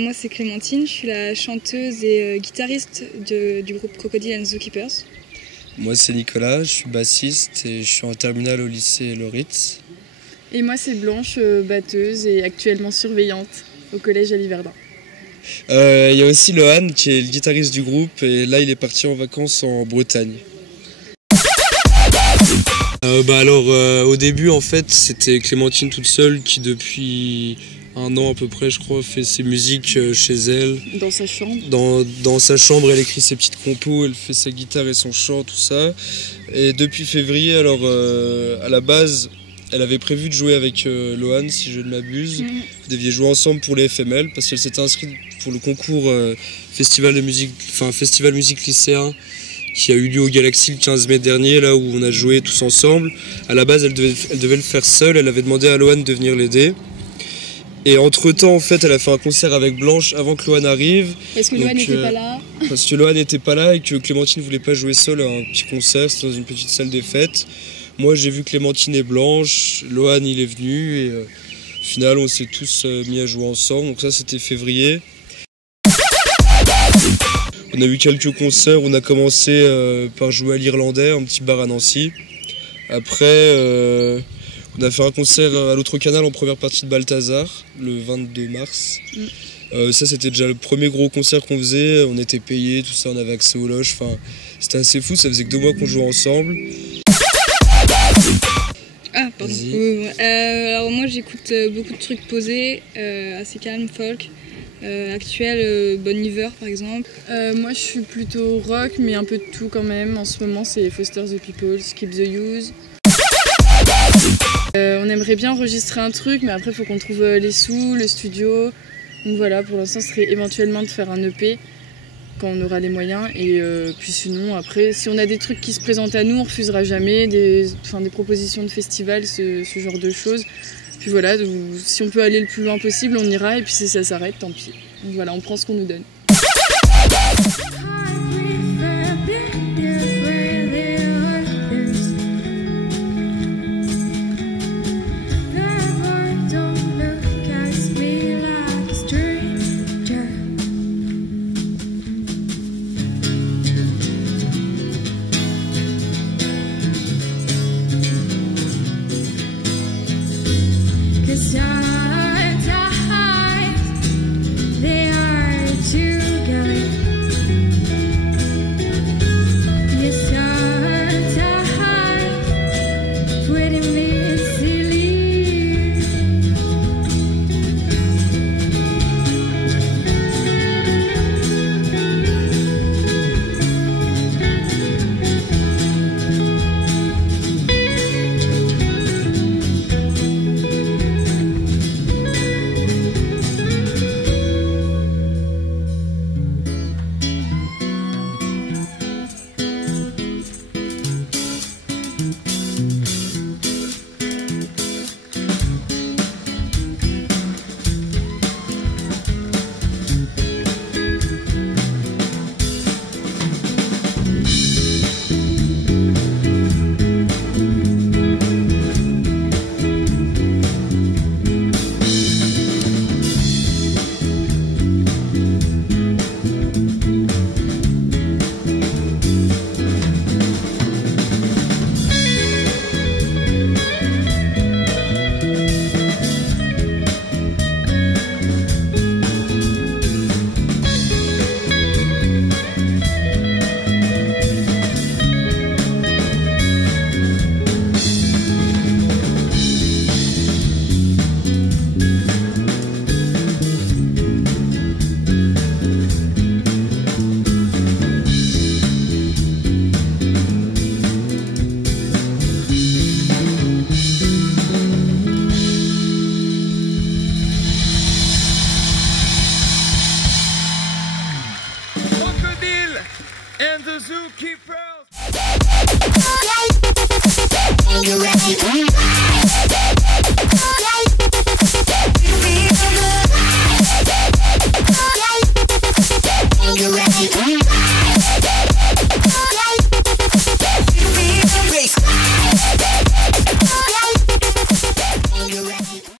Moi c'est Clémentine, je suis la chanteuse et guitariste du groupe Crocodile and Zookeepers. Moi c'est Nicolas, je suis bassiste et je suis en terminale au lycée Loritz. Et moi c'est Blanche, batteuse et actuellement surveillante au collège à Liverdun. Il y a aussi Lohan qui est le guitariste du groupe et là il est parti en vacances en Bretagne. Au début en fait c'était Clémentine toute seule qui depuis un an à peu près je crois fait ses musiques chez elle. Dans sa chambre. Dans sa chambre elle écrit ses petites compos, elle fait sa guitare et son chant, tout ça. Et depuis février alors à la base elle avait prévu de jouer avec Lohan si je ne m'abuse. Vous deviez jouer ensemble pour les FML parce qu'elle s'était inscrite pour le concours festival musique lycéen qui a eu lieu au Galaxy le 15 mai dernier, là où on a joué tous ensemble. À la base, elle devait le faire seule, elle avait demandé à Lohan de venir l'aider. Et entre-temps, en fait, elle a fait un concert avec Blanche avant que Lohan arrive. Est-ce que Lohan n'était pas là? Parce que Lohan n'était pas là et que Clémentine ne voulait pas jouer seule à un petit concert, c'était dans une petite salle des fêtes. Moi, j'ai vu Clémentine et Blanche, Lohan, il est venu et au final, on s'est tous mis à jouer ensemble. Donc ça, c'était février. On a eu quelques concerts, on a commencé par jouer à l'Irlandais, un petit bar à Nancy. Après, on a fait un concert à l'autre canal en première partie de Balthazar, le 22 mars. Ça, c'était déjà le premier gros concert qu'on faisait, on était payés, tout ça, on avait accès aux loges. Enfin, c'était assez fou, ça faisait que 2 mois qu'on jouait ensemble. Ah, pardon. Alors moi j'écoute beaucoup de trucs posés, assez calme, folk. Actuel, Bon Iver par exemple. Moi je suis plutôt rock mais un peu de tout quand même. En ce moment c'est Foster the People, Skip the Use. On aimerait bien enregistrer un truc mais après il faut qu'on trouve les sous, le studio. Donc voilà, pour l'instant ce serait éventuellement de faire un EP quand on aura les moyens et puis sinon après si on a des trucs qui se présentent à nous on refusera jamais, des propositions de festival, ce genre de choses. Puis voilà, si on peut aller le plus loin possible, on ira, et puis si ça s'arrête, tant pis. Donc voilà, on prend ce qu'on nous donne. And the Zookeepers.